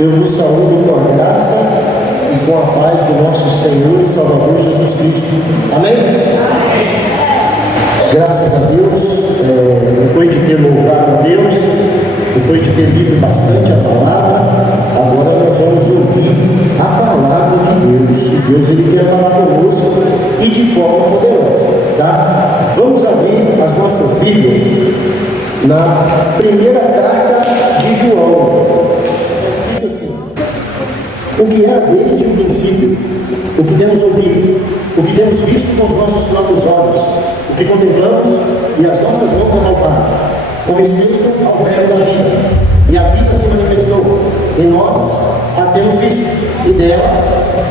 Eu vos saúdo com a graça e com a paz do nosso Senhor e Salvador Jesus Cristo. Amém? Graças a Deus, depois de ter louvado a Deus, depois de ter lido bastante a palavra, agora nós vamos ouvir a palavra de Deus. E Deus ele quer falar conosco e de forma poderosa, tá? Vamos abrir as nossas Bíblias na primeira carta de João. Escrito assim: o que era desde o princípio, o que temos ouvido, o que temos visto com os nossos próprios olhos, o que contemplamos e as nossas mãos apalparam, com respeito ao verbo da vida. E a vida se manifestou, e nós a temos visto, e dela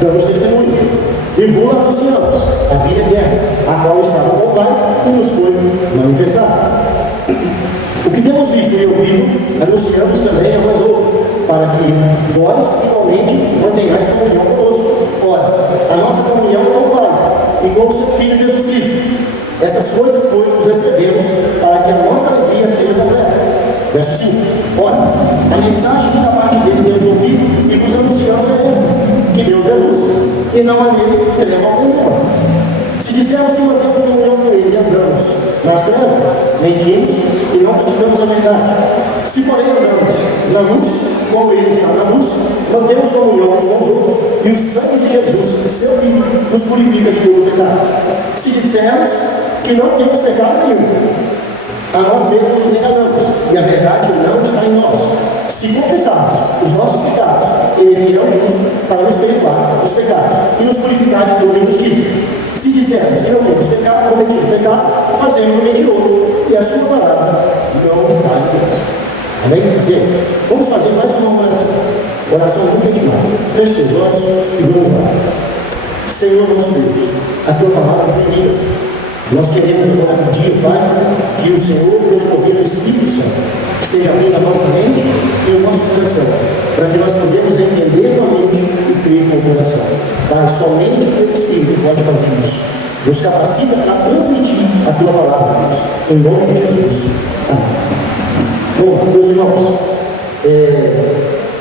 damos testemunho. E vos anunciamos a vida eterna, a qual estava com o Pai e nos foi manifestada. O que temos visto e ouvido, anunciamos também a vós outros, para que vós igualmente mantenhais comunhão conosco. Ora, a nossa comunhão com o Pai e com o seu Filho Jesus Cristo. Estas coisas, pois, vos escrevemos para que a nossa alegria seja completa. Verso 5. Ora, a mensagem que da parte dele temos ouvido e vos anunciamos é esta: que Deus é luz, e não há nele treva alguma. Se dissermos que mantemos comunhão com ele e andamos nas trevas, mentimos e não praticamos a verdade. Se porém andamos na luz, como ele está na luz, mantemos comunhão uns com os outros, e o sangue de Jesus, seu Filho, nos purifica de todo pecado. Se dissermos que não temos pecado nenhum, a nós mesmos nos enganamos, e a verdade não está em nós. Se confessarmos os nossos pecados, ele é fiel e justo para nos perdoar os pecados e nos purificar de toda injustiça. Se dissermos que não temos pecado, cometido pecado, fazemos-o mentiroso, e a sua palavra não está em nós. Amém? Bem, vamos fazer mais uma oração. Oração nunca é demais. Feche seus olhos e vamos lá. Senhor nosso Deus, a tua palavra foi lida. Nós queremos agora pedir, Pai, que o Senhor, pelo poder do Espírito Santo, esteja abrindo a nossa mente e o nosso coração, para que nós podemos entender com a mente e crer com o coração. Pai, somente o teu Espírito pode fazer isso. Nos capacita a transmitir a tua palavra, Deus, em nome de Jesus. Amém. Bom, meus irmãos,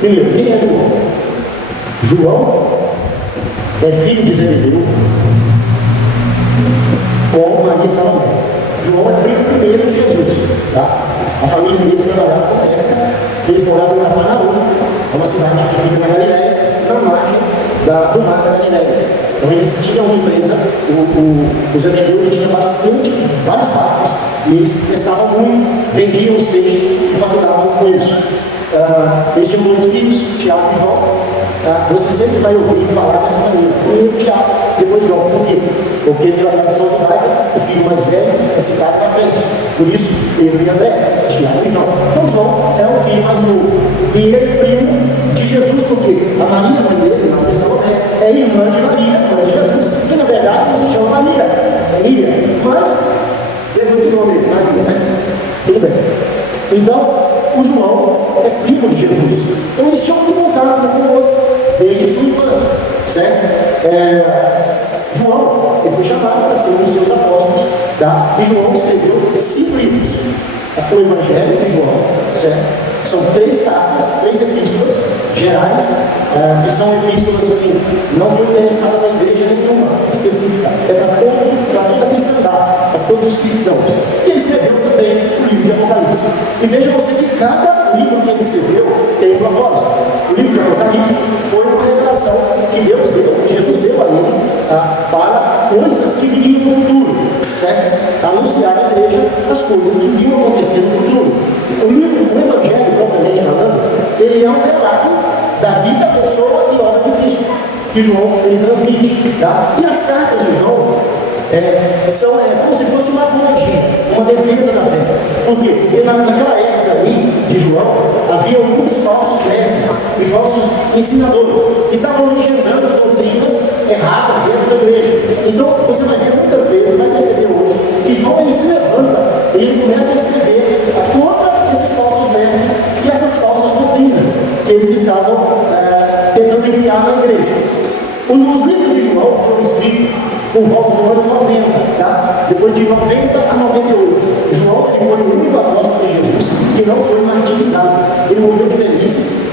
primeiro, quem é João? João é filho de Zebedeu com Maria e Salomé. João é primo primeiro de Jesus, tá? A família deles trabalhava com pesca, eles moravam em Cafarnaum, é uma cidade que fica na Galileia, na margem do mar da Galileia. Então eles tinham uma empresa, o Zebedeu tinha vários barcos, e eles pescavam muito, vendiam os peixes e faturavam com isso. Eles tinham dois filhos, Tiago e João. Você sempre vai ouvir falar dessa maneira: primeiro Tiago, depois João. Por quê? Porque pela tradição judaica, o filho mais velho é citado para frente. Por isso, Pedro e André, Tiago e João. Então João é o filho mais novo, e ele é primo de Jesus, porque a Maria, mãe dele, na versão é irmã de Maria, mãe de Jesus, que na verdade não se chama Maria, é Miriam, mas levou esse nome, Maria, né? Tudo bem. Então, o João é primo de Jesus. Então eles tinham muito contato um com o outro desde sua infância, certo? João, ele foi chamado para ser um dos seus apóstolos, tá? E João escreveu 5 livros. O Evangelho de João, certo? São 3 cartas, 3 epístolas gerais, que são epístolas assim, não foi interessada na igreja nenhuma específica, é para toda a cristandade, para todos os cristãos. E ele escreveu também o livro de Apocalipse. E veja você que cada livro que ele escreveu tem um propósito. O livro de Apocalipse foi uma revelação que Deus deu, que Jesus deu a ele, para coisas que viriam no futuro, certo? Para anunciar à igreja as coisas que iriam acontecer no futuro. O Evangelho, propriamente falando, ele é um relato da vida, pessoa e obra de Cristo, que João ele transmite, tá? E as cartas de João são como se fosse uma apologia, uma defesa da fé. Por quê? Porque naquela época ali de João, havia muitos falsos mestres e falsos ensinadores que estavam engendrando doutrinas erradas dentro da igreja. Então, você vai ver muitas vezes, vai perceber hoje, que João ele se levanta e ele começa a escrever contra esses falsos mestres e essas falsas doutrinas que eles estavam tentando enviar na igreja. Os livros de João foram escritos por volta do ano 90, tá? Depois de 90 a 98. João ele foi o único apóstolo de Jesus que não foi martirizado. Ele morreu de velhice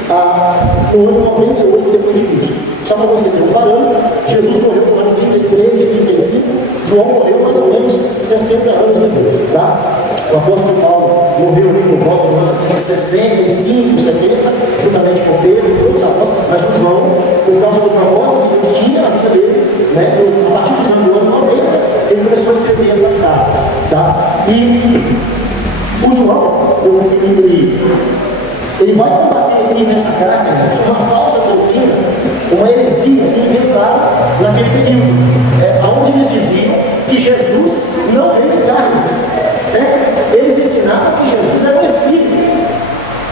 no ano 98 depois de Cristo. Só para você ter um parâmetro, Jesus morreu no ano 33, 35, João morreu mais ou menos 60 anos depois, tá? O apóstolo Paulo morreu ali por volta do ano 65, 70, juntamente com Pedro e outros apóstolos, mas o João, por causa do propósito que Deus tinha na vida dele, né, a partir dos anos do ano 90, ele começou a escrever essas cartas, tá? E o João, ele vai combater aqui nessa carta, uma falsa doutrina, uma heresia que inventaram naquele período, onde eles diziam que Jesus não veio em carne, certo? Eles ensinavam que Jesus era um Espírito,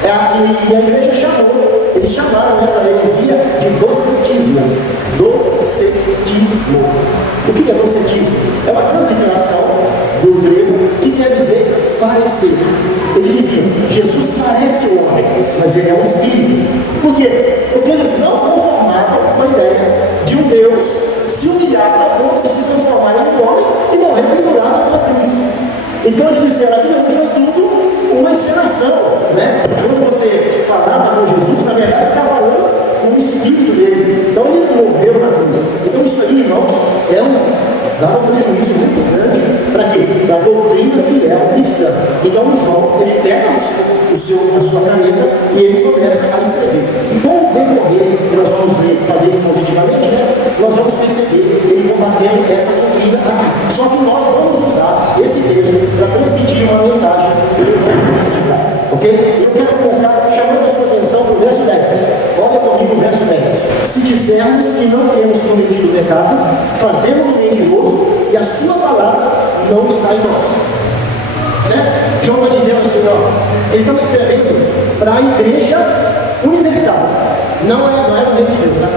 e a igreja chamou, eles chamaram essa heresia de docetismo. Docetismo. O que é docetismo? É uma transliteração do grego que quer dizer parecer. Eles diziam, Jesus parece um homem, mas ele é um espírito. Por quê? Porque eles não conformavam com a ideia de um Deus se humilhar a ponto de se transformar em um homem e morrer pendurado numa cruz. Então eles disseram, aquilo foi tudo uma encenação, né? Quando você falava com Jesus, na verdade você estava falando com o espírito dele. Então ele não morreu na cruz. Então isso aí, irmãos, dava um prejuízo muito grande para quê? Para a doutrina fiel cristã. Então o João, ele pega a sua caneta e ele começa a escrever. E com o decorrer, que nós vamos fazer isso positivamente, né? Nós vamos perceber ele combatendo essa doutrina aqui. Só que nós vamos usar esse texto para transmitir uma mensagem que ele vai criticar, ok? Eu quero começar chamando a sua atenção para o verso 10. Olha comigo o verso 10. Se dissermos que não temos cometido pecado, fazemos-no mentiroso e a sua palavra não está em nós. Certo? João está dizendo assim, ó, ele está escrevendo para a igreja universal. Não é do reino de Deus, tá?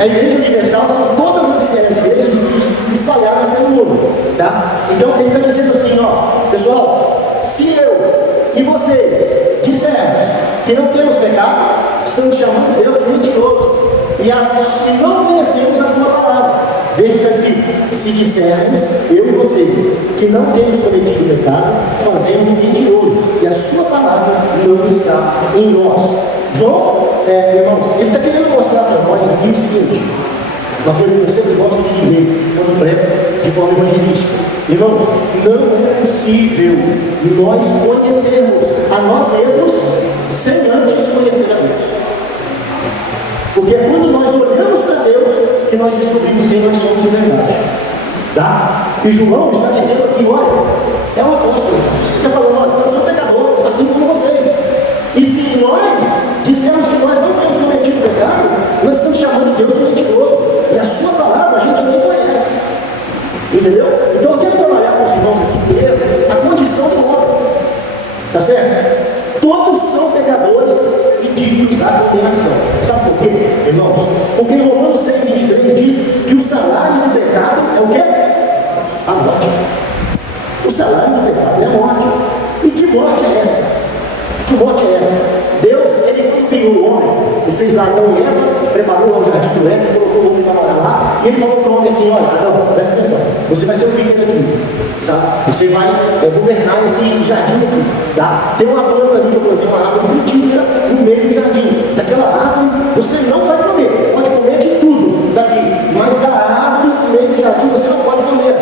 A igreja universal são todas as igrejas de Cristo espalhadas pelo mundo, tá? Então ele está dizendo assim, ó, pessoal, se eu e vocês dissermos que não temos pecado, estamos chamando Deus de mentiroso e não conhecemos a tua palavra. Veja que está escrito, se dissermos, eu e vocês, que não temos cometido pecado, fazemos mentiroso e a sua palavra não está em nós. João, irmãos, ele está querendo mostrar para nós aqui o seguinte, uma coisa que eu sempre gosto de dizer quando prego de forma evangelística. Irmãos, não é possível nós conhecermos a nós mesmos sem antes conhecer a Deus. Porque é quando nós olhamos para Deus que nós descobrimos quem nós somos de verdade. Tá? E João está dizendo aqui, olha, é um apóstolo. Ele está falando, olha, eu sou pecador, assim como vocês. E se nós dissermos que nós não temos cometido pecado, nós estamos chamando Deus de mentiroso. E a sua palavra a gente nem conhece. Entendeu? Então eu quero trabalhar com os irmãos aqui primeiro a condição do homem. Tá certo? Todos são pecadores e dignos da condenação. Sabe por quê, irmãos? Porque em Romanos 6,23 diz que o salário do pecado é o quê? A morte. O salário do pecado é a morte. E que morte é essa? Que morte é essa? Deus, ele quando criou o homem, ele fez lá Adão e Eva, preparou o jardim do Éden, colocou o homem para morar lá, e ele falou para o homem assim, olha, Adão, presta atenção, você vai ser o líder aqui, sabe? Você vai governar esse jardim aqui, tá? Tem uma planta ali que eu plantei, uma árvore frutífera no meio do jardim. Daquela árvore você não vai comer, pode comer de tudo daqui, mas da árvore no meio do jardim você não pode comer.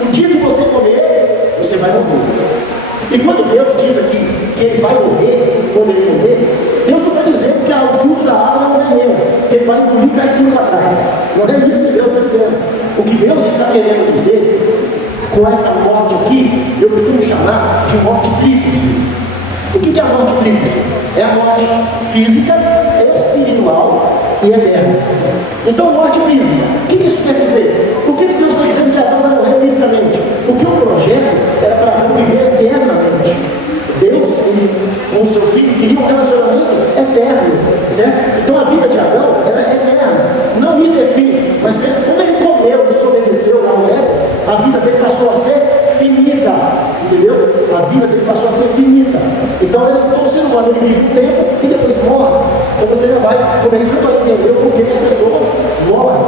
O dia que você comer, você vai morrer. E quando Deus diz aqui que ele vai morrer, quando ele morrer, Deus não está dizendo que o fruto da árvore é um veneno, que ele vai engolir e cair tudo para trás. Não é isso que Deus está dizendo. O que Deus está querendo dizer com essa morte aqui, eu costumo chamar de morte tríplice. O que é a morte tríplice? É a morte física, espiritual e eterna. Então, morte física, o que isso quer dizer? Por que Deus está dizendo que Adão vai morrer fisicamente? Porque o projeto era para Adão viver eternamente. Deus, com o seu filho, queria um relacionamento eterno, certo? Então a vida de Adão era eterna, não ia ter fim, mas como ele comeu e desobedeceu lá no Éden, a vida dele passou a ser finita, entendeu? A vida dele passou a ser finita. Então todo ser humano ele vive um tempo e depois morre. Então você já vai começando a entender o porquê que as pessoas morrem.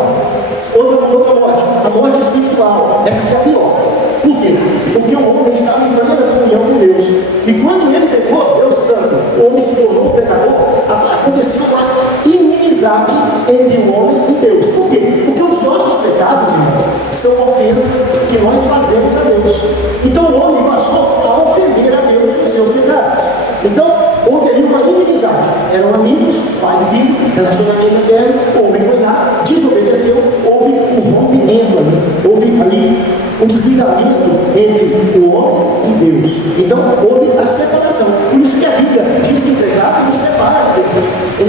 Outra morte, a morte espiritual, essa que é a pior. Por quê? Porque o homem estava em plena comunhão com Deus. E quando ele pecou, Deus santo, o homem se tornou pecador, aconteceu uma inimizade inimizade entre o homem e Deus. Por quê? Porque os nossos pecados, irmãos, são ofensas que nós fazemos a Deus. Então o homem passou a ofender a Deus com os seus pecados. Então houve ali uma inimizade. Eram amigos, pai e filho, relacionamento interno. O homem foi lá, desobedeceu, houve um rompimento ali, houve ali um desligamento entre o homem e Deus. Então houve a separação. Por isso que a Bíblia diz que o pecado nos separa de Deus.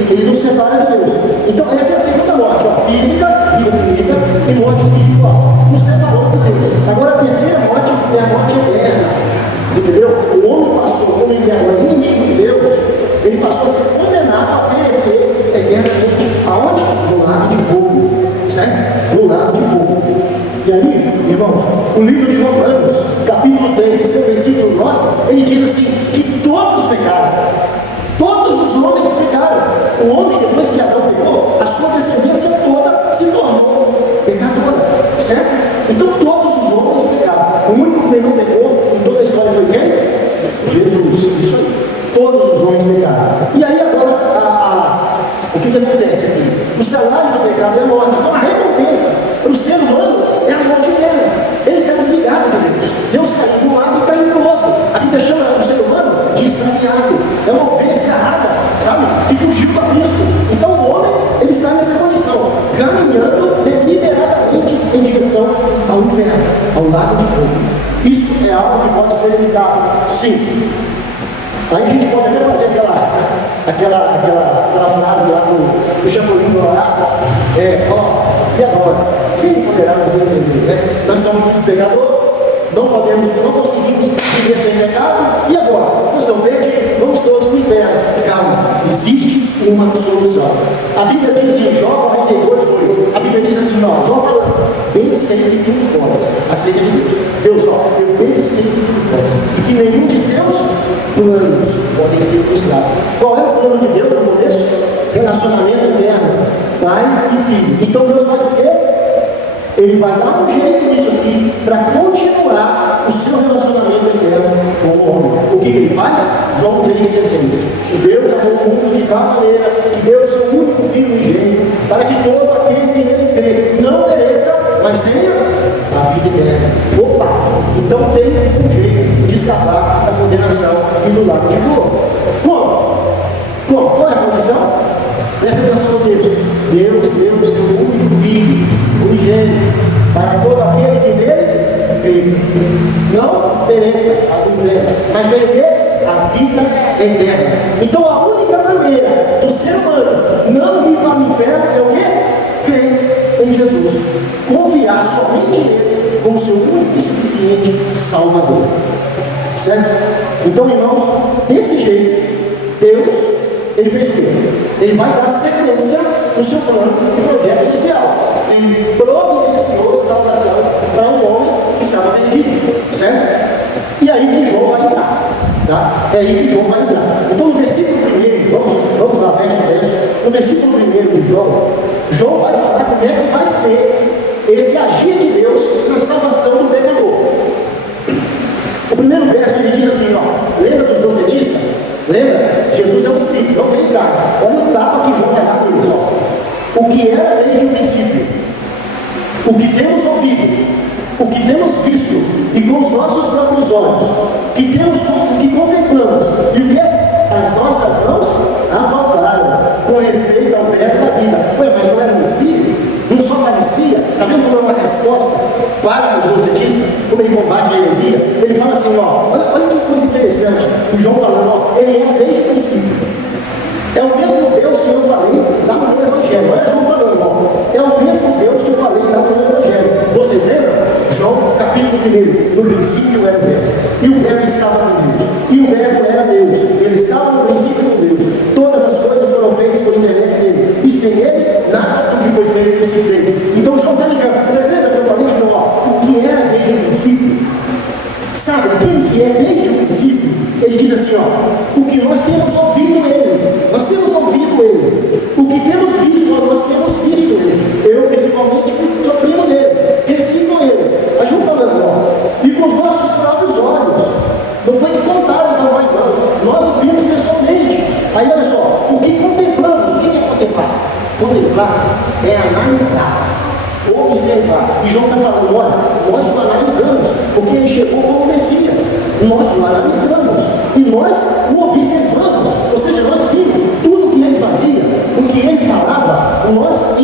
Ele nos separa de Deus. Então essa é a segunda morte, ó, física, vida finita, e morte espiritual. Nos separou de Deus. Agora a terceira morte é a morte eterna. Entendeu? O homem passou, como ele é agora inimigo de Deus, ele passou a ser condenado a perecer eternamente. Aonde? No lago de fogo. Certo? No lago de fogo. E aí, irmãos, o livro de Romanos, capítulo 3, seu versículo 9, ele diz assim, que todos pecaram. Todos os homens pecaram. O homem, depois que Adão pecou, a sua descendência toda se tornou pecadora. Certo? Então todos os homens pecaram. O único que não pecou em toda a história foi quem? Jesus. Isso aí. Todos os homens pecaram. E aí agora, o que acontece aqui? O salário do pecado é a morte. Então a recompensa para o ser humano é a morte eterna. Ele está desligado de Deus. Deus saiu do lado e está indo para o outro. A Bíblia chama o ser humano de extraviado. É uma ovelha cerrada, sabe? Que fugiu do aprisco. Então o homem, ele está nessa condição, caminhando deliberadamente em direção ao inferno, ao lago de fogo. Isso é algo que pode ser evitado, sim. Aí a gente pode até fazer aquela frase lá do Chapolin Colorado, e agora? Quem poderá nos defender? Né? Nós estamos com pecador, não conseguimos viver sem pecado, e agora? Nós estamos perdidos, vamos todos para o inferno. Calma, existe uma solução. A Bíblia diz em Jó 42:2, a Bíblia diz assim, não, Jó falando, bem sei que tu podes, acerca de Deus. Deus, eu bem sei que tu podes, e que nenhum de seus planos podem ser frustrados. Qual é o plano de Deus no começo? Relacionamento eterno, pai e filho. Então Deus faz o quê? Ele vai dar um jeito nisso aqui para continuar o seu relacionamento eterno com o homem. O que ele faz? João 3,16. Deus amou o mundo de tal maneira que deu o seu único filho unigênito, para que todo aquele que nele crê não pereça, mas tenha a vida eterna. Opa! Então tem um jeito de escapar da condenação e do lago de fogo. Como? Qual é a condição? Presta atenção no texto. Deus deu o seu único filho unigênito, para todo aquele que nele crê não pereça ao inferno, mas tenha o quê? A vida eterna. Então a única maneira do ser humano não ir para o inferno é o quê? Crer em Jesus, confiar somente nele como seu único e suficiente Salvador. Certo? Então, irmãos, desse jeito, Deus, ele fez o quê? Ele vai dar sequência no seu plano e projeto inicial. Ele providenciou salvação para um homem que estava perdido. Certo? E aí que João vai entrar. Tá? É aí que João vai entrar. Então no versículo 1, vamos lá, verso a verso. No versículo 1 de João vai falar como é que vai ser esse agir de Deus na salvação do pecador. O primeiro verso ele diz assim, lembra dos docetistas? Lembra? Jesus é um espírito, não vem cá. Olha o tapa que João vai dar neles, O que era desde o princípio, o que temos ouvido, o que temos visto, e com os nossos próprios olhos, que contemplamos, e o que as nossas mãos apalparam, com respeito ao verbo da vida. Ué, mas não era um espírito? Não só parecia? Está vendo como é uma resposta para os docetistas, como ele combate a heresia? Ele fala assim, olha que coisa interessante, o João falando, ele era desde o princípio. É o mesmo Deus que eu falei lá no meu Evangelho. Olha João falando, é o mesmo Deus que eu falei lá no meu Evangelho. Vocês lembram? João capítulo 1, no princípio era o verbo, e o verbo estava com Deus, e o verbo era Deus, ele estava no princípio com Deus, todas as coisas foram feitas por intermédio dele, e sem ele, nada do que foi feito se fez. Então João está ligando, vocês lembram que eu falei? Então, o que era desde o princípio, sabe, aquele que é desde o princípio, ele diz assim, o que nós temos ouvido ele, nós temos ouvido ele, o que temos visto, nós temos visto ele. Eu principalmente fui sobrinho dele, cresci com ele. A João falando, e com os nossos próprios olhos, não foi que contaram para nós não, nós o vimos pessoalmente. Aí olha só, o que contemplamos, o que é contemplar? contemplar é analisar, observar. E João está falando, olha, nós o analisamos, porque ele chegou como Messias. Nós o analisamos e nós o observamos. Ou seja, nós vimos tudo o que ele fazia, o que ele falava, nós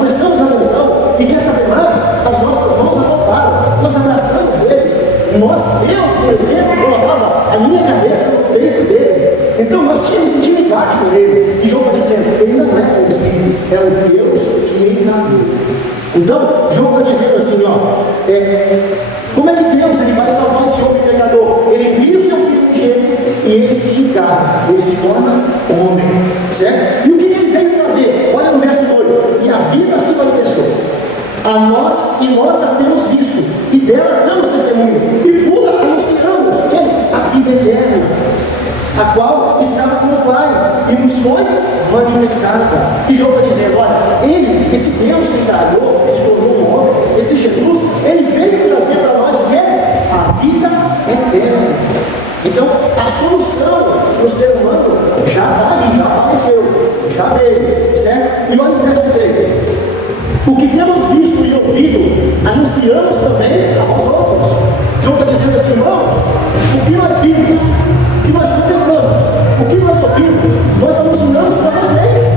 prestamos atenção e quer saber mais? As nossas mãos apontaram, nós abraçamos ele. Eu, por exemplo, colocava a minha cabeça no peito dele. Então nós tínhamos intimidade com ele. E João está dizendo, ele não é o Espírito, é o Deus que encarnou. Então, João está dizendo assim, como é que Deus ele vai salvar esse homem pecador? Ele envia o seu Filho unigênito e ele se encarna, ele se torna homem, certo? E o que ele veio trazer? Olha no verso 2, e a vida se manifestou a nós, e nós a temos visto, e dela damos testemunho, e fula anunciamos a vida eterna, a qual estava com o Pai, e nos foi manifestada. E João está dizendo, olha, ele, esse Deus que encarnou, que se tornou um homem, esse Jesus, ele veio trazer para nós o quê? A vida eterna. Então, a solução para o ser humano já está ali, já apareceu, já veio, certo? E olha o verso 3. O que temos visto e ouvido, anunciamos também a vós outros. João está dizendo assim, irmãos, o que nós vimos, o que nós contemplamos, o que nós ouvimos, nós anunciamos para vocês.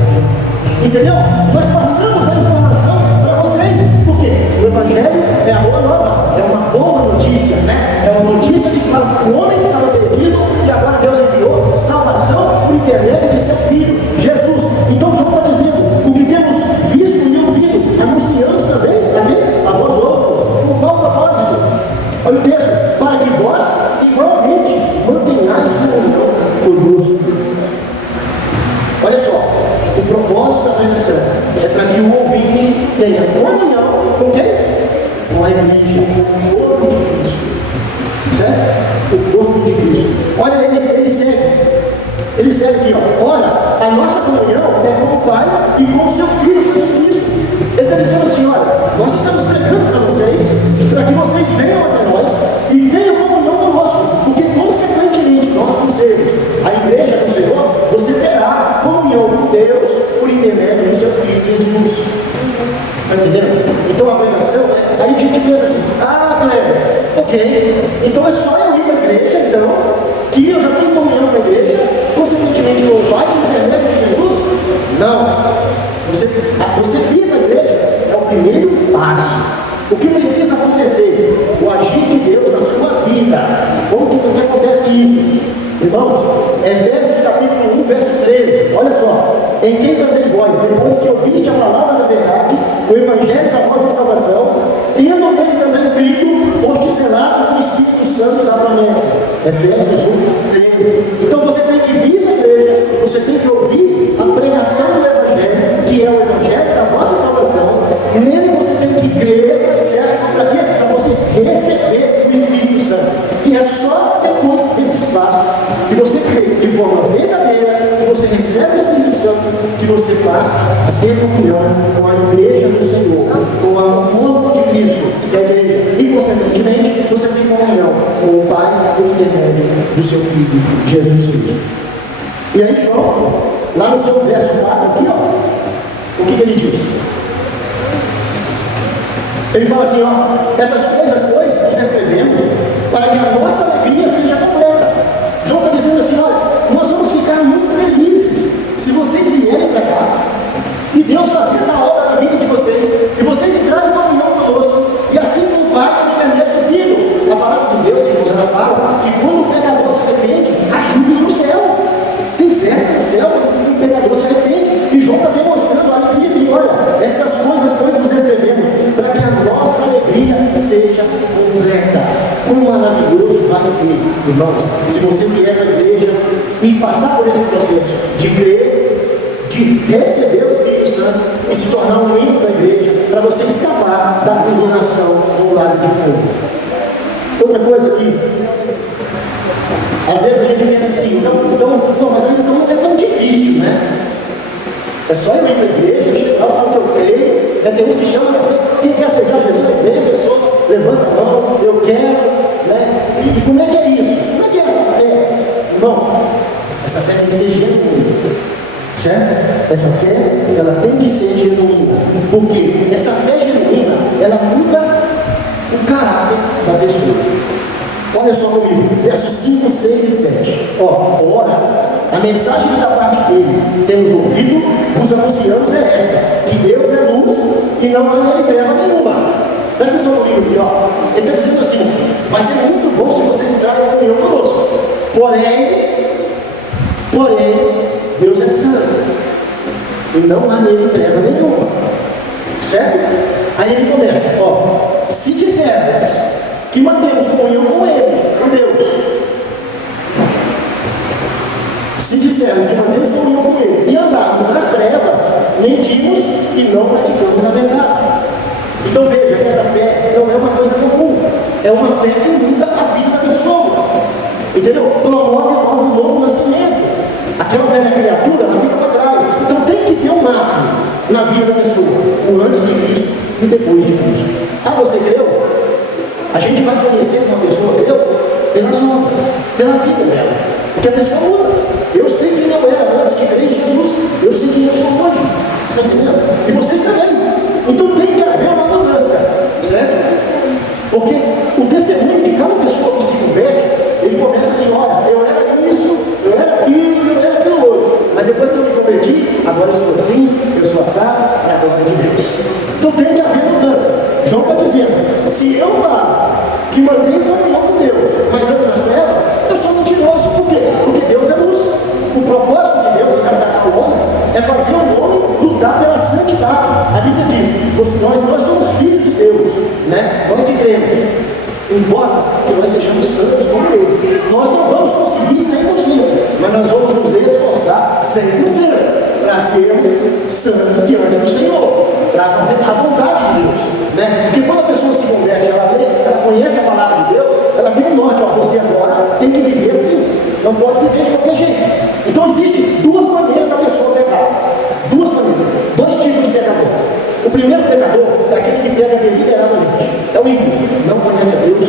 Entendeu? Nós passamos a informação para vocês. Por quê? O Evangelho é a boa nova, é uma boa notícia, né? É uma notícia de que para o homem que estava perdido, e agora Deus enviou salvação por intermédio de seu Filho, Jesus. Então João está dizendo, o que temos visto e ouvido, anunciamos também a vós outros. Com qual propósito? Olha o texto, para que vós igualmente mantenhais comunhão conosco. Olha só, o propósito da pregação é para que o ouvinte tenha comunhão com quem? Com a igreja, com o corpo de Cristo. Certo? O corpo de Cristo. Olha, ele segue aqui, ó. Olha, a nossa comunhão é com o Pai e com o seu Filho Jesus Cristo. Ele está dizendo assim, olha, nós estamos pregando para vocês, para que vocês venham até nós e tenham comunhão conosco, porque consequentemente nós, por sermos a igreja do Senhor, você terá comunhão com Deus por intermédio do seu Filho Jesus. Está entendendo? Então a pregação, aí a gente pensa assim, Kleber, ok, então é só eu ir para a igreja, então, que eu já tenho comunhão com a igreja, consequentemente com o Pai por intermédio de Jesus? Não. Você vir para a igreja é o primeiro passo. O que precisa acontecer? O agir de Deus na sua vida. Como que acontece isso? Irmãos, Efésios capítulo 1, verso 13. Olha só. Em quem também vós, depois que ouviste a palavra da verdade, o evangelho da vossa salvação, tendo nele também crido, foste selado com o Espírito Santo da promessa. Efésios 1, 13. Então você tem que vir na igreja, você tem que ouvir a pregação do evangelho, que é o evangelho da vossa salvação. Nele você tem que crer, certo? Para quê? Para você receber o Espírito Santo. E é só depois desses passos que você crê de forma verdadeira, que você recebe o Espírito Santo, que você passa a ter comunhão com a igreja do Senhor, com o corpo de Cristo, que é a igreja. E consequentemente você tem comunhão com o Pai por intermédio do seu Filho Jesus Cristo. E aí João, lá no seu verso 4 aqui, ó, o que ele diz? Ele fala assim, ó, essas coisas, pois, nós escrevemos para que a nossa alegria seja completa. João está dizendo assim, olha, nós vamos ficar muito felizes se vocês vierem para cá e Deus fazer essa obra na vida de vocês, e vocês entrarem em comunhão conosco, e assim como o Pai por intermédio do Filho. A palavra de Deus, irmãos, ela fala que quando o pecador se arrepende, há júbilo no céu. Tem festa no céu quando o pecador se arrepende. E João está demonstrando a alegria aqui, olha, estas coisas depois nos escrevemos para que a nossa alegria seja completa. Quão maravilhoso vai ser, irmãos, se você vier à igreja e passar por esse processo de crer, de receber o Espírito Santo e se tornar um membro da igreja, para você escapar da condenação no lago de fogo. Outra coisa aqui, às vezes a gente pensa assim, não, mas ainda não é tão difícil, né? É só eu ir para a igreja, chegar lá, falar que eu creio, né? Tem uns que chamam, quem quer aceitar Jesus? Vem a pessoa, levanta a mão, eu quero, né? E como é que é isso? Como é que é essa fé? Irmão, essa fé tem que ser genuína. certo? Essa fé, ela tem que ser genuína, porque essa fé genuína, ela muda o caráter da pessoa. Olha só comigo, versos 5, 6 e 7. Ora, a mensagem que da parte dele temos ouvido, vos anunciamos é esta, que Deus é luz e não há nele treva nenhuma. Presta atenção comigo aqui, ele está dizendo assim, vai ser muito bom se vocês entrarem em comunhão conosco. Porém, Deus é santo e não há nele treva nenhuma. Certo? Aí ele começa, se dissermos que mantemos comunhão com Ele, com Deus. Se dissermos que mantemos comunhão com Ele e andarmos nas trevas, mentimos e não praticamos a verdade. Então veja que essa fé não é uma coisa comum, é uma fé que muda a vida da pessoa. Entendeu? Promove um novo nascimento. Aquela velha criatura, ela fica para trás. Então tem que ter um marco na vida da pessoa, o antes de Cristo e depois de Cristo. Você creu? A gente vai conhecer uma pessoa, creu? Pelas obras, pela vida dela. Porque a pessoa muda. Eu sei quem eu era antes de crer em Jesus. Eu sei quem eu sou hoje. Está entendendo? E vocês também. Então tem que haver uma mudança. Certo? Porque o testemunho de cada pessoa que se converte, ele começa assim, olha, eu era isso, eu era aquilo, eu era aquilo outro. Mas depois que eu me converti, agora eu sou assim, eu sou assado, para a glória de Deus. Então tem que haver mudança. João está dizendo, se eu falo que mantenho comunhão com Deus, mas ando nas trevas, eu sou mentiroso. Por quê? Porque Deus é luz. O propósito de Deus em resgatar o homem é fazer o homem lutar pela santidade. A Bíblia diz, nós somos filhos de Deus, né? Nós que cremos. Embora que nós sejamos santos como Ele, nós não vamos conseguir 100%, mas nós vamos nos esforçar 100% para sermos santos diante do Senhor, para fazer a vontade de Deus, né? Porque quando a pessoa se converte, ela conhece a palavra de Deus, ela tem um norte, você agora tem que viver assim, não pode viver de qualquer jeito. Então existem duas maneiras da pessoa pecar, dois tipos de pecador. O primeiro pecador é aquele que pega deliberadamente, é o ímpio, não conhece a Deus,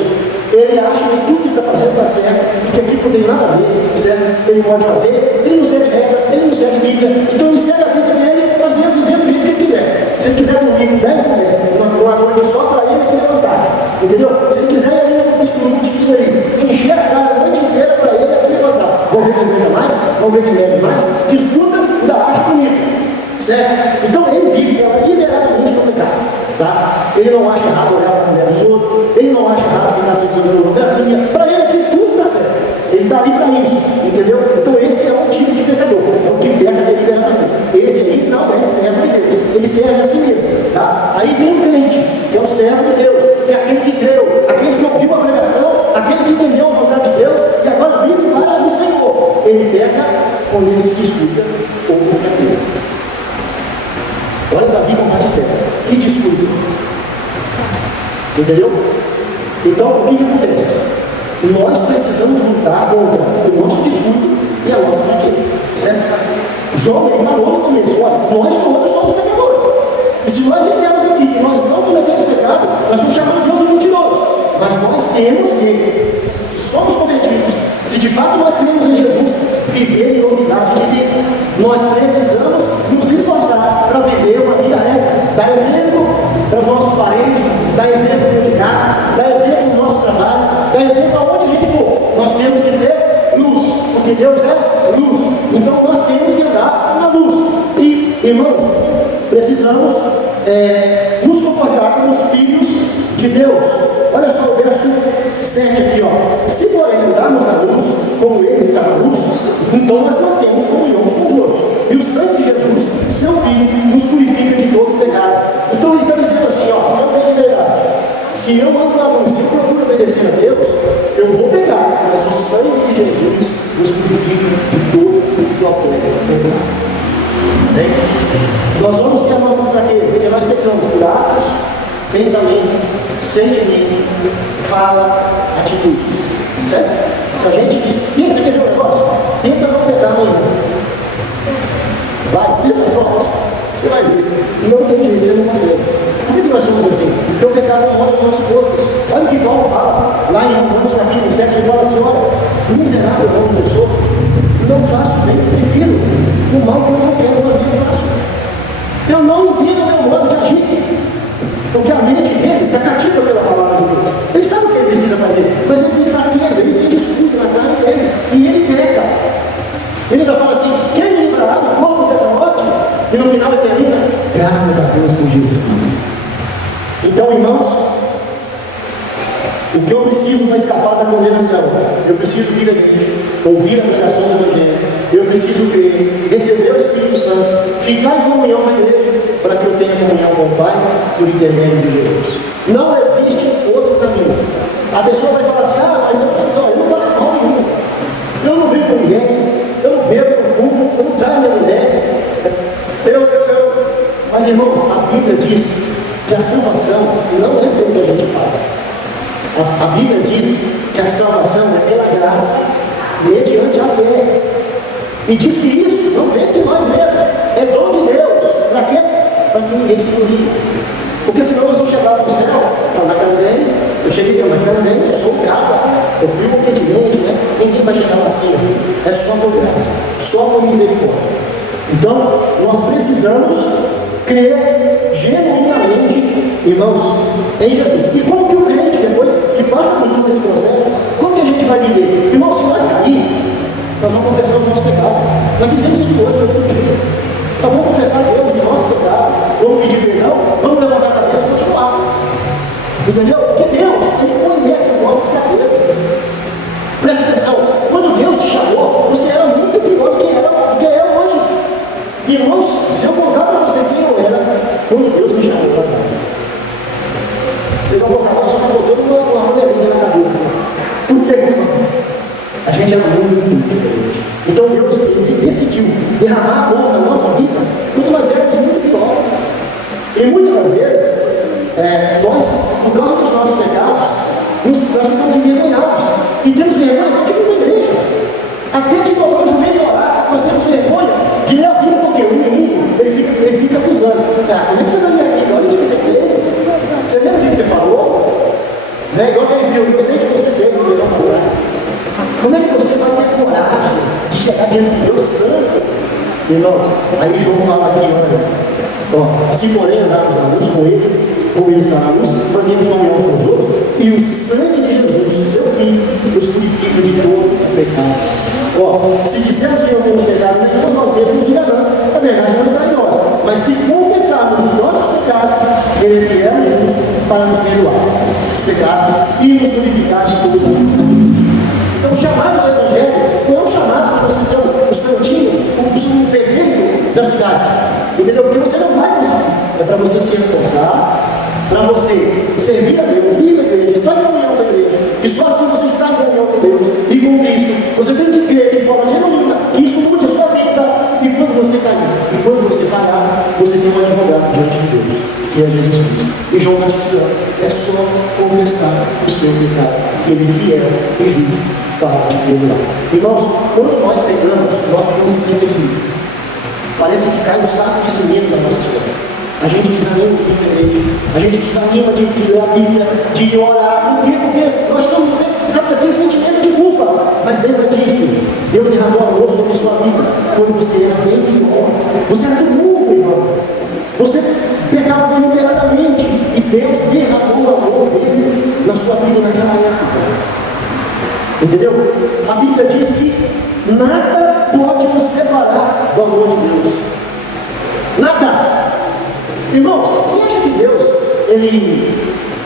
ele acha que tudo que está fazendo está certo e que aquilo não tem nada a ver, certo? Ele pode fazer, ele não segue regra, ele não segue Bíblia, então ele segue a vida dele fazendo, vivendo do jeito que ele quiser. Se ele quiser dormir com 10 mulheres, uma noite só para ele, aquilo é vantagem, entendeu? Se ele quiser ir ali no botiquim ali, encher a cara a noite inteira para ele, aquilo é vantagem. Vamos ver quem aguenta mais, vamos ver quem bebe mais, disputa, ainda acha bonito, certo? Então ele vive liberadamente no pecado, tá? Ele não acha errado olhar para a mulher dos outros, ele não acha errado ficar acessando pornografia, para ele aqui tudo está certo, ele está ali para isso, entendeu? Então esse é um tipo de pecador, é o que peca deliberadamente. Esse aí não é servo de Deus, ele serve a si mesmo, tá? Aí tem um crente, que é o servo de Deus, que é aquele que creu, aquele que ouviu a pregação, aquele que entendeu a vontade de Deus e agora vive para o Senhor. Ele peca quando ele se descuida ou com fraqueza. Olha Davi com Batseba, que descuido. Entendeu? Então, o que acontece? Nós precisamos lutar contra o nosso descuido e a nossa fraqueza, certo? João, ele falou no começo, olha, nós todos somos pecadores. E se nós dissermos aqui que nós não cometemos pecado, nós estamos chamando Deus de mentiroso. Mas nós temos que, se somos convertidos, se de fato nós cremos em Jesus, viver em novidade de vida. Nós precisamos nos esforçar para viver uma vida reta. Dar exemplo para os nossos parentes, dar exemplo dentro de casa, dar exemplo no nosso trabalho, dar exemplo aonde a gente for. Nós temos que ser luz, porque Deus é luz. Então nós temos que andar na luz. E, irmãos, precisamos nos comportar como os filhos de Deus. Olha só o verso 7 aqui, se porém andarmos na luz, como Ele está na luz, então nós mantemos comunhão uns com os outros. E o sangue de Jesus, seu Filho, nos purifica de todo pecado. Então ele está dizendo assim, sangue de verdade. Se eu ando na luz, se eu procuro obedecer a Deus, eu vou pecar, mas o sangue de Jesus nos purifica de todo pecado. Nós vamos ter as nossas fraquezas, porque nós pecamos por atos, pensamento, sentimento, fala, atitudes, certo? Se a gente diz, você quer ver um negócio? Tenta não pegar amanhã. Vai, tenta sorte, você vai ver. Não tem jeito, você não consegue. Por que nós somos assim? Porque o pecado não mora no nosso corpo. Olha o que Paulo fala, lá em Romanos capítulo 7, ele fala assim, olha, miserável homem eu sou, não faço bem que prefiro, o mal que eu não quero Eu não entendo o meu modo de agir, porque a mente dele está cativa pela palavra de Deus. Ele sabe o que ele precisa fazer, mas ele tem fraqueza, ele tem descuido na carne dele, e ele peca. Ele ainda fala assim: quem me livrará do corpo dessa morte? E no final ele termina: graças a Deus por Jesus Cristo. Então, irmãos, o que eu preciso para escapar da condenação? Eu preciso vir à igreja, ouvir a pregação do Evangelho, eu preciso crer, receber o Espírito Santo, ficar em comunhão com a igreja, para que eu tenha comunhão com o Pai por intermédio de Jesus. Não existe outro caminho. A pessoa vai falar assim: mas eu não faço mal nenhum, eu não brigo com ninguém, eu não bebo, eu não fumo, eu não traio minha mulher. Mas, irmãos, a Bíblia diz que a salvação não é pelo que a gente faz. A Bíblia diz que a salvação é pela graça, mediante a fé. E diz que isso não vem de nós mesmos, é dom de Deus. Para quê? Para que ninguém se glorie. Porque senão nós vamos chegar no céu, na Canaã, eu cheguei na Canaã, eu sou o cabra, eu fui obediente, né? Ninguém vai chegar lá assim, é só por graça, só por misericórdia. Então, nós precisamos crer genuinamente, irmãos, em Jesus. E como que o crente, depois que passa por todo esse processo, como que a gente vai viver? Irmãos, se nós cair, nós vamos confessar o nosso pecado. Nós fizemos isso hoje, todo dia. Nós vamos confessar a Deus o nosso pecado, vamos pedir perdão, vamos levantar a cabeça e continuar. Entendeu? Porque Deus, Ele conhece as nossas fraquezas. Presta atenção, quando Deus te chamou, você era muito pior do que é hoje. Irmãos, se eu contar para você quem eu era, quando Deus me chamou para trás, vocês vão focar, só que faltou uma roleirinha na cabeça. Assim. Por quê, irmão? A gente era muito diferente. Então Deus decidiu derramar amor na nossa vida quando nós éramos muito pior. E muitas das vezes, nós, por causa dos nossos pecados, nós ficamos envergonhados. E temos vergonha até de vir na igreja. Até de dobrar o joelho e orar, nós temos vergonha de ler a Bíblia, porque o inimigo ele fica acusando. Como é que você vai ler a Bíblia? Olha o que você fez. Você lembra o que você falou? Igual que ele viu, eu sei o que você fez no verão passado. Como é que você vai ter coragem de chegar diante de Deus santo? Irmão, aí João fala aqui, olha, se porém andarmos na luz com ele, como ele está na luz, mantemos comunhão uns com os outros, e o sangue de Jesus, seu Filho, nos purifica de todo pecado. Se dissermos que não temos pecado, então nós mesmos nos enganamos, a verdade não está em nós. Mas se confessarmos os nossos pecados, ele é fiel e justo para nos perdoar os pecados e nos purificar de todo injustiça. Então, o chamado do Evangelho não é um chamado para você ser o santinho, o perfeito da cidade. Entendeu? Porque você não vai conseguir. É para você se esforçar, para você servir a Deus, vir à igreja, estar em comunhão com a igreja. E só assim você está em comunhão com Deus e com Cristo. Você tem que crer de forma genuína que isso mude a sua vida. E quando você cair, e quando você falhar, você tem um advogado diante de Deus, que é Jesus Cristo. E João está dizendo: é só confessar o seu pecado, que ele é fiel e justo para te perdoar. Irmãos, quando nós pecamos, nós ficamos entristecidos. Parece que cai um saco de cimento nas nossas costas. A gente desanima de vir à igreja, a gente desanima de ler a Bíblia, de orar. Por quê? Porque nós estamos sabe, tem sentimento de culpa. Mas lembra disso, Deus derramou amor sobre a sua vida quando você era bem pior. Você era do mundo, irmão. Você pecava deliberadamente e Deus derramou o amor dele na sua vida naquela época. Entendeu? A Bíblia diz que nada pode nos separar do amor de Deus. Nada. Irmãos, você acha que Deus, ele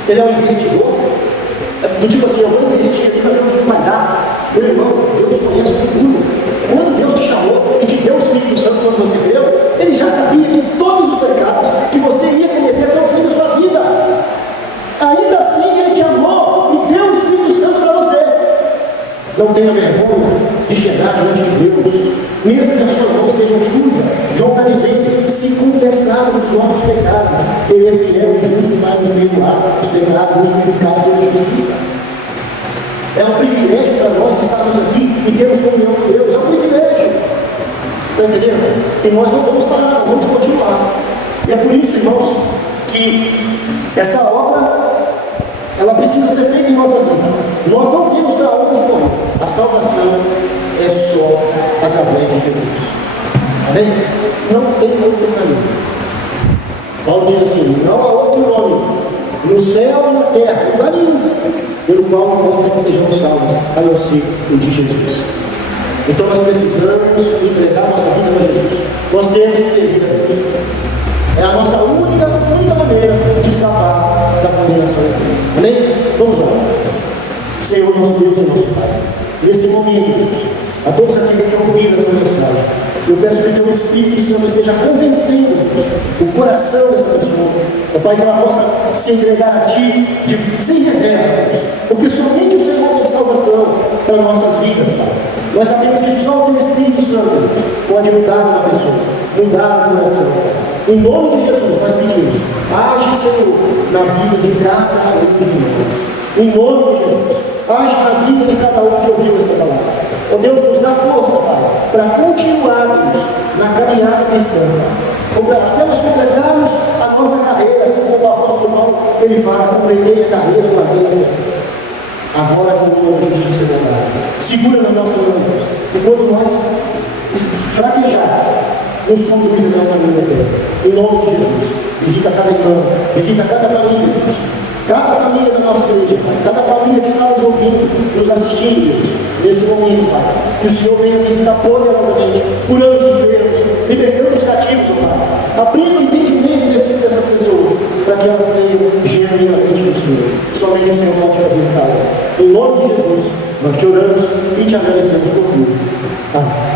é um investidor? Do tipo assim, eu vou investir aqui para ver o que vai dar. Meu irmão, Deus conhece o futuro. Quando Deus te chamou e te deu o Espírito Santo quando você creu, Ele já sabia de todos os pecados que você ia cometer até o fim da sua vida. Ainda assim, Ele te amou e deu o Espírito Santo para você. Não tenha vergonha de chegar diante de Deus, mesmo que as suas mãos estejam sujas. João está dizendo: se confessarmos os nossos pecados, Ele é fiel e justo para nos perdoar os pecados, nos purificar pela justiça. É um privilégio para nós estarmos aqui e termos comunhão com Deus. É um privilégio. Está entendendo? E nós não vamos parar, nós vamos continuar. E é por isso, irmãos, que essa obra, ela precisa ser feita em nossa vida. Nós não temos para onde correr. A salvação é só através de Jesus. Amém? Não tem outro caminho. Paulo diz assim: não há outro nome no céu e na terra, lugar nenhum, pelo qual importa que sejamos salvos, a não ser o de Jesus. Então nós precisamos entregar nossa vida para Jesus. Nós temos que servir a Deus. É a nossa única maneira de escapar da condenação. Amém? Vamos lá. Senhor, nosso Deus e nosso Pai, nesse momento, Deus, a todos aqueles que ouviram essa mensagem, eu peço que o Espírito Santo esteja convencendo, Deus, o coração dessa pessoa, ó Pai, que ela possa se entregar a Ti sem reserva, Deus, porque somente o Senhor tem salvação para nossas vidas, Pai. Nós sabemos que só o Espírito Santo, Deus, pode mudar uma pessoa, mudar o coração. Em nome de Jesus, nós pedimos, age, Senhor, na vida de cada um de nós. Em nome de Jesus, age na vida de cada um que ouviu esta palavra. Ó Deus, nos dá força, Pai, para continuarmos na caminhada cristã, até nós completarmos a nossa carreira, assim como o apóstolo Paulo, ele fala: completei a carreira, guardei a fé. Agora com a justiça voltada. Segura na nossa mão, Deus. E quando nós fraquejar, nos conduz até o caminho da terra. Em nome de Jesus, visita cada irmão, visita cada família, Deus. Cada família da nossa igreja, Pai. Cada família que está nos ouvindo, nos assistindo, Deus. Nesse momento, Pai. Que o Senhor venha visitar poderosamente, curando os enfermos, libertando os cativos, Pai. Abrindo o entendimento dessas pessoas, para que elas tenham genuinamente no Senhor. Somente o Senhor pode fazer tal. Em nome de Jesus, nós te oramos e te agradecemos por tudo. Amém.